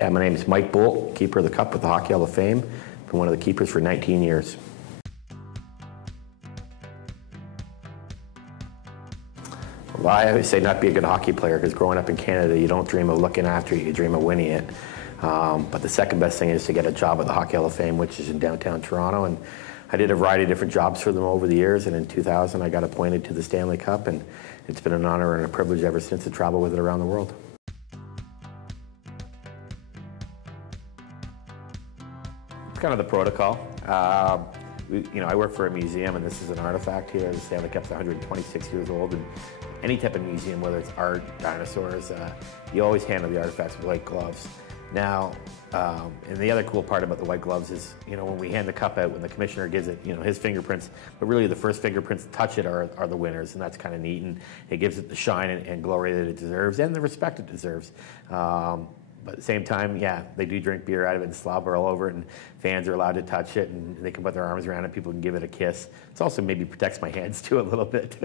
Yeah, my name is Mike Bolt, keeper of the Cup with the Hockey Hall of Fame. Been one of the keepers for 19 years. Well, I always say not be a good hockey player because growing up in Canada, you don't dream of looking after it, you dream of winning it. But the second best thing is to get a job at the Hockey Hall of Fame, which is in downtown Toronto. And I did a variety of different jobs for them over the years, and in 2000 I got appointed to the Stanley Cup, and it's been an honor and a privilege ever since to travel with it around the world. It's kind of the protocol. I work for a museum, and this is an artifact here. The Stanley Cup's 126 years old, and any type of museum, whether it's art, dinosaurs, you always handle the artifacts with white gloves. Now, and the other cool part about the white gloves is, when we hand the cup out, when the commissioner gives it, his fingerprints, but really the first fingerprints to touch it are the winners, and that's kind of neat, and it gives it the shine and glory that it deserves, and the respect it deserves. But at the same time, yeah, they do drink beer out of it and slobber all over it, and fans are allowed to touch it, and they can put their arms around it, people can give it a kiss. It also maybe protects my hands too a little bit.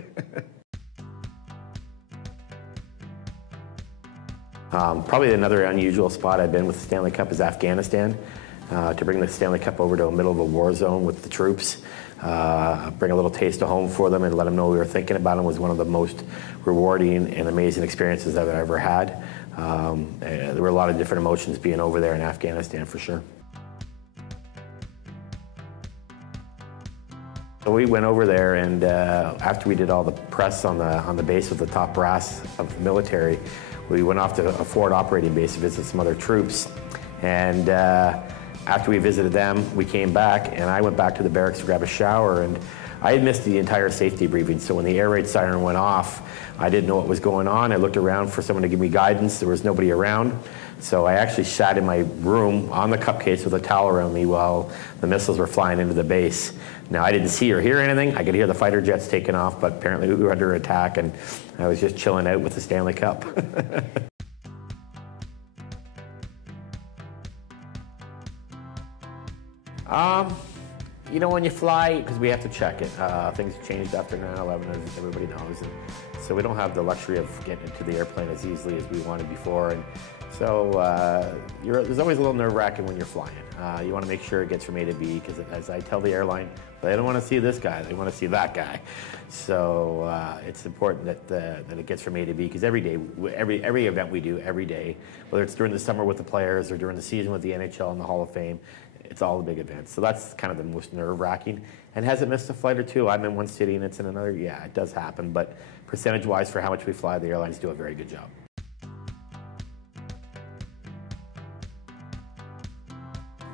Probably another unusual spot I've been with the Stanley Cup is Afghanistan. To bring the Stanley Cup over to the middle of a war zone with the troops, bring a little taste of home for them and let them know we were thinking about them was one of the most rewarding and amazing experiences I've ever had. There were a lot of different emotions being over there in Afghanistan for sure. So we went over there, and after we did all the press on the base with the top brass of the military, we went off to a forward operating base to visit some other troops. And after we visited them, we came back, and I went back to the barracks to grab a shower, and I had missed the entire safety briefing. So when the air raid siren went off, I didn't know what was going on. I looked around for someone to give me guidance. There was nobody around. So I actually sat in my room on the cupcase with a towel around me while the missiles were flying into the base. Now, I didn't see or hear anything. I could hear the fighter jets taking off, but apparently we were under attack, and I was just chilling out with the Stanley Cup. When you fly, because we have to check it, things changed after 9/11, as everybody knows, and so we don't have the luxury of getting into the airplane as easily as we wanted before, and so there's always a little nerve-wracking when you're flying. You want to make sure it gets from A to B, because as I tell the airline, they don't want to see this guy, they want to see that guy. So it's important that it gets from A to B, because every day, every event we do every day, whether it's during the summer with the players or during the season with the NHL and the Hall of Fame, it's all the big events. So that's kind of the most nerve-wracking. And has it missed a flight or two? I'm in one city and it's in another. Yeah, it does happen. But percentage-wise, for how much we fly, the airlines do a very good job.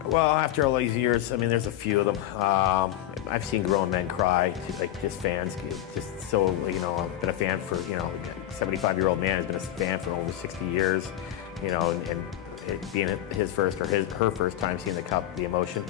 Well, after all these years, there's a few of them. I've seen grown men cry, just fans, I've been a fan for, a 75-year-old man has been a fan for over 60 years, and it being his first or her first time seeing the cup, the emotion.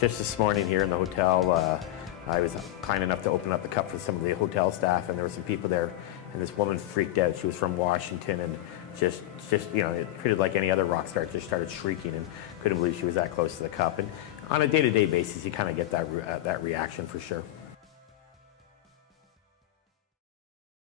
Just this morning here in the hotel, I was kind enough to open up the cup for some of the hotel staff, and there were some people there, and this woman freaked out. She was from Washington, and just treated like any other rock star, just started shrieking and couldn't believe she was that close to the cup. And on a day-to-day basis, you kind of get that reaction for sure.